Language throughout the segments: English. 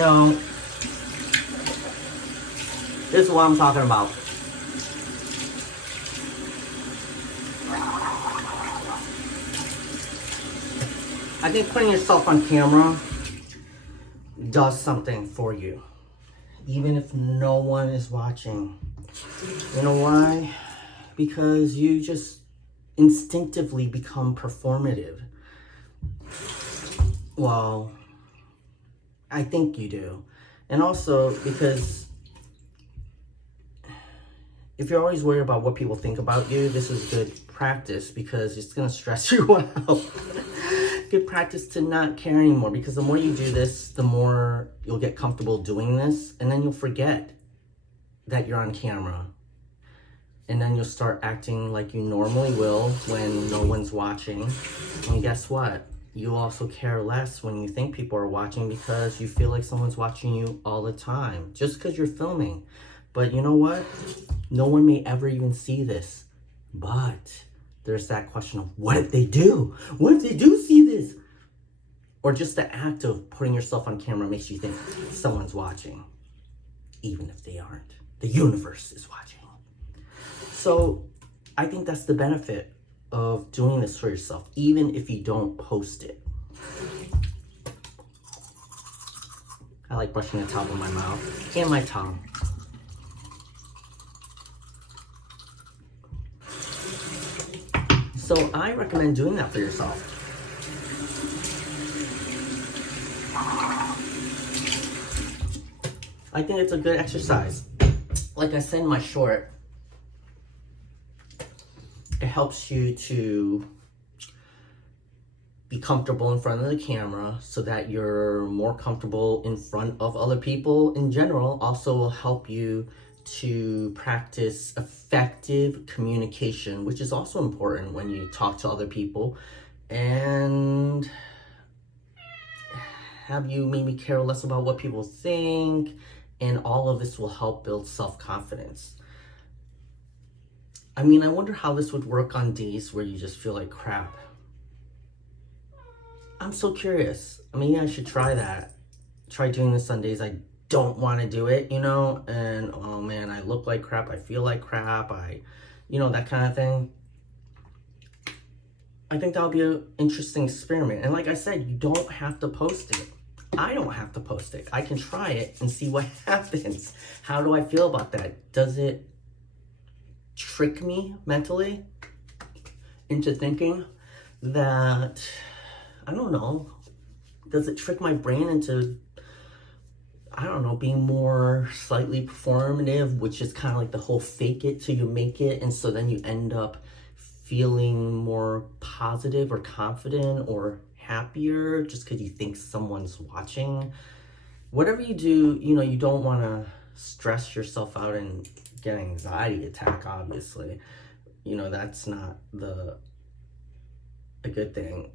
No, this is what I'm talking about. I think putting yourself on camera does something for you, even if no one is watching. You know why? Because you just instinctively become performative. Well, I think you do. And also because if you're always worried about what people think about you, this is good practice because it's going to stress you out. Good practice to not care anymore, because the more you do this, the more you'll get comfortable doing this, and then you'll forget that you're on camera. And then you'll start acting like you normally will when no one's watching. And guess what? You'll also care less when you think people are watching because you feel like someone's watching you all the time, just because you're filming. But you know what? No one may ever even see this. But there's that question of, what if they do? What if they do see this? Or just the act of putting yourself on camera makes you think someone's watching, even if they aren't. The universe is watching. So I think that's the benefit of doing this for yourself, even if you don't post it. I like brushing the top of my mouth and my tongue. So I recommend doing that for yourself. I think it's a good exercise. Like I said in my short, it helps you to be comfortable in front of the camera so that you're more comfortable in front of other people in general. Also will help you to practice effective communication, which is also important when you talk to other people, and have you maybe care less about what people think, and all of this will help build self-confidence. I mean, I wonder how this would work on days where you just feel like crap. I'm so curious. Maybe I should try that. Try doing this on days I don't want to do it, you know, and oh man, I look like crap, I feel like crap, that kind of thing. I think that'll be an interesting experiment. And like I said, you don't have to post it. I don't have to post it. I can try it and see what happens. How do I feel about that? Does it trick me mentally into thinking that, I don't know, does it trick my brain into, I don't know, being more slightly performative, which is kind of like the whole fake it till you make it, and so then you end up feeling more positive or confident or happier just because you think someone's watching. Whatever you do, you don't want to stress yourself out and get an anxiety attack, obviously. That's not a good thing.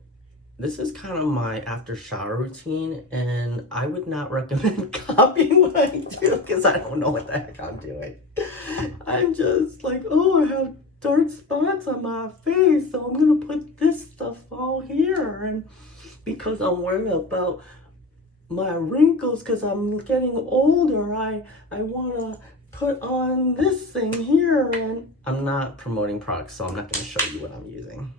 This is kind of my after shower routine, and I would not recommend copying what I do because I don't know what the heck I'm doing. I'm just like, oh, I have dark spots on my face, so I'm gonna put this stuff all here, and because I'm worried about my wrinkles because I'm getting older, I want to put on this thing here, and I'm not promoting products, so I'm not going to show you what I'm using.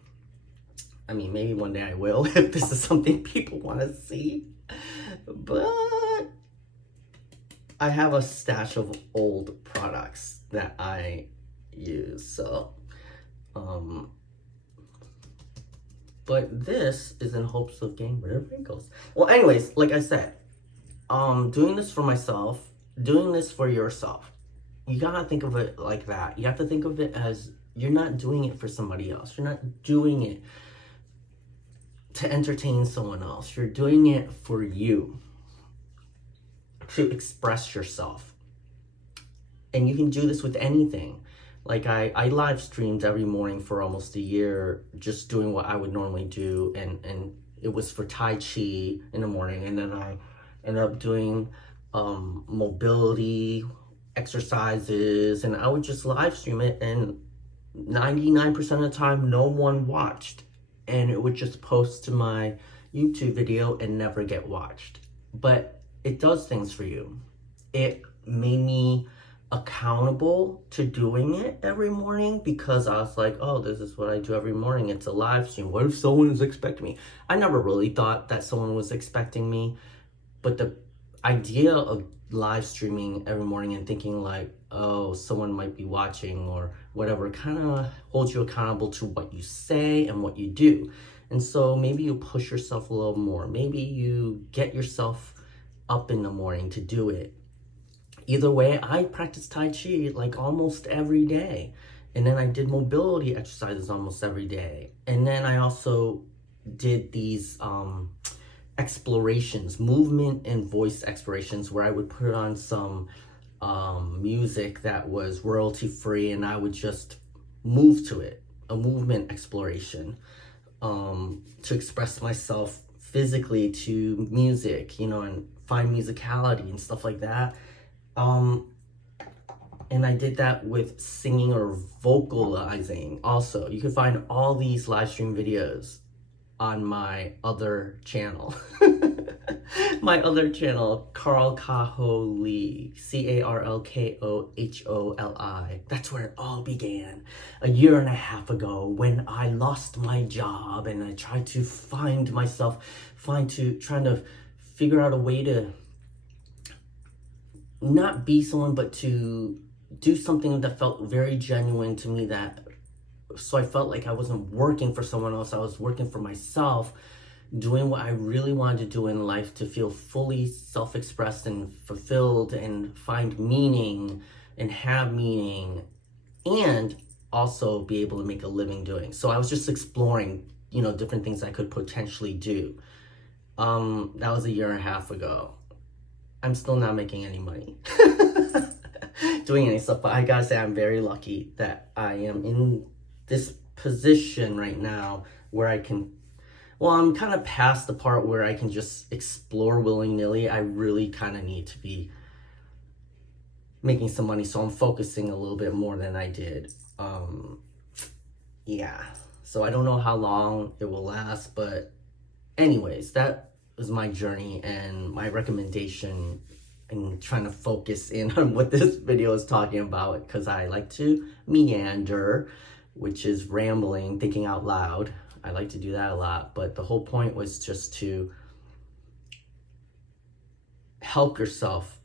I mean, maybe one day I will if this is something people want to see, but I have a stash of old products that I use, so but this is in hopes of getting rid of wrinkles. Well, anyways, like I said, doing this for myself, doing this for yourself, you gotta think of it like that. You have to think of it as you're not doing it for somebody else. You're not doing it to entertain someone else. You're doing it for you, to express yourself. And you can do this with anything. Like I live streamed every morning for almost a year, just doing what I would normally do, and it was for Tai Chi in the morning, and then I ended up doing mobility exercises, and I would just live stream it, and 99% of the time no one watched, and it would just post to my YouTube video and never get watched. But it does things for you. It made me accountable to doing it every morning, because I was like, oh, this is what I do every morning. It's a live stream. What if someone is expecting me? I never really thought that someone was expecting me, but the idea of live streaming every morning and thinking like, oh, someone might be watching or whatever, kind of holds you accountable to what you say and what you do. And so maybe you push yourself a little more. Maybe you get yourself up in the morning to do it. Either way, I practice Tai Chi like almost every day. And then I did mobility exercises almost every day. And then I also did these explorations, movement and voice explorations, where I would put on some music that was royalty free, and I would just move to it, a movement exploration, to express myself physically to music, and find musicality and stuff like that. And I did that with singing or vocalizing also. You can find all these live stream videos on my other channel. My other channel, Carl Kaholi, CarlKoholi. That's where it all began. A year and a half ago, when I lost my job and I tried to find myself, trying to figure out a way to not be someone, but to do something that felt very genuine to me, so I felt like I wasn't working for someone else, I was working for myself, doing what I really wanted to do in life to feel fully self-expressed and fulfilled and find meaning and have meaning, and also be able to make a living doing. So I was just exploring, different things I could potentially do. That was a year and a half ago. I'm still not making any money doing any stuff, but I gotta say I'm very lucky that I am in this position right now where I'm kind of past the part where I can just explore willy-nilly. I really kind of need to be making some money, so I'm focusing a little bit more than I did. Yeah, so I don't know how long it will last, but anyways, that was my journey and my recommendation, and trying to focus in on what this video is talking about, because I like to meander, which is rambling, thinking out loud. I like to do that a lot, but the whole point was just to help yourself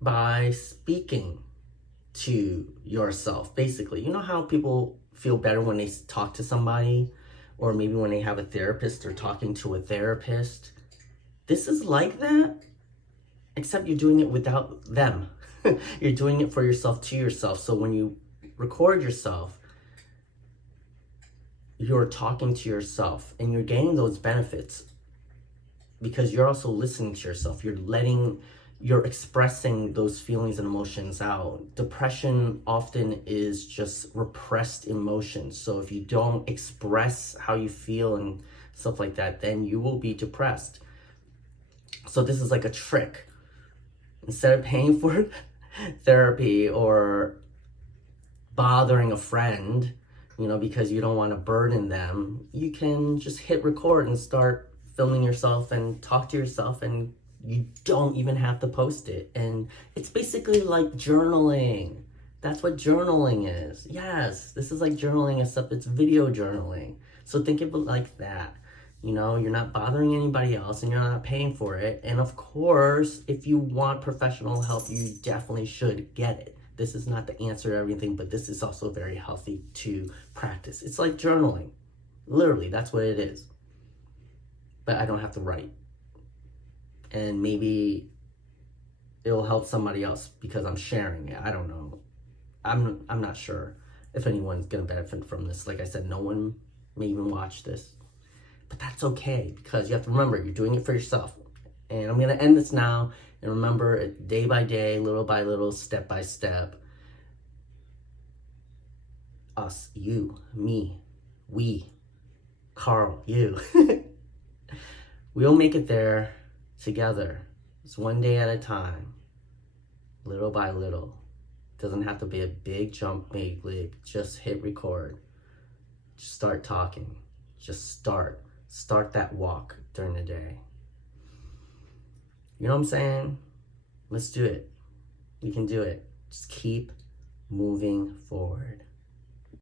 by speaking to yourself, basically. You know how people feel better when they talk to somebody, or maybe when they have a therapist or talking to a therapist? This is like that, except you're doing it without them. You're doing it for yourself, to yourself. So when you record yourself, you're talking to yourself, and you're gaining those benefits because you're also listening to yourself. You're expressing those feelings and emotions out. Depression often is just repressed emotions. So if you don't express how you feel and stuff like that, then you will be depressed. So this is like a trick. Instead of paying for therapy or bothering a friend, because you don't want to burden them, you can just hit record and start filming yourself and talk to yourself, and you don't even have to post it. And it's basically like journaling. That's what journaling is. Yes, this is like journaling, except it's video journaling. So think of it like that. You're not bothering anybody else, and you're not paying for it. And of course, if you want professional help, you definitely should get it. This is not the answer to everything, but this is also very healthy to practice. It's like journaling. Literally, that's what it is. But I don't have to write. And maybe it'll help somebody else because I'm sharing it. I don't know. I'm not sure if anyone's going to benefit from this. Like I said, no one may even watch this. But that's okay, because you have to remember, you're doing it for yourself. And I'm going to end this now. And remember, day by day, little by little, step by step. Us, you, me, we, Carl, you. We'll make it there together. It's one day at a time, little by little. Doesn't have to be a big jump, big leap. Just hit record. Just start talking. Just start that walk during the day. You know what I'm saying? Let's do it. We can do it. Just keep moving forward.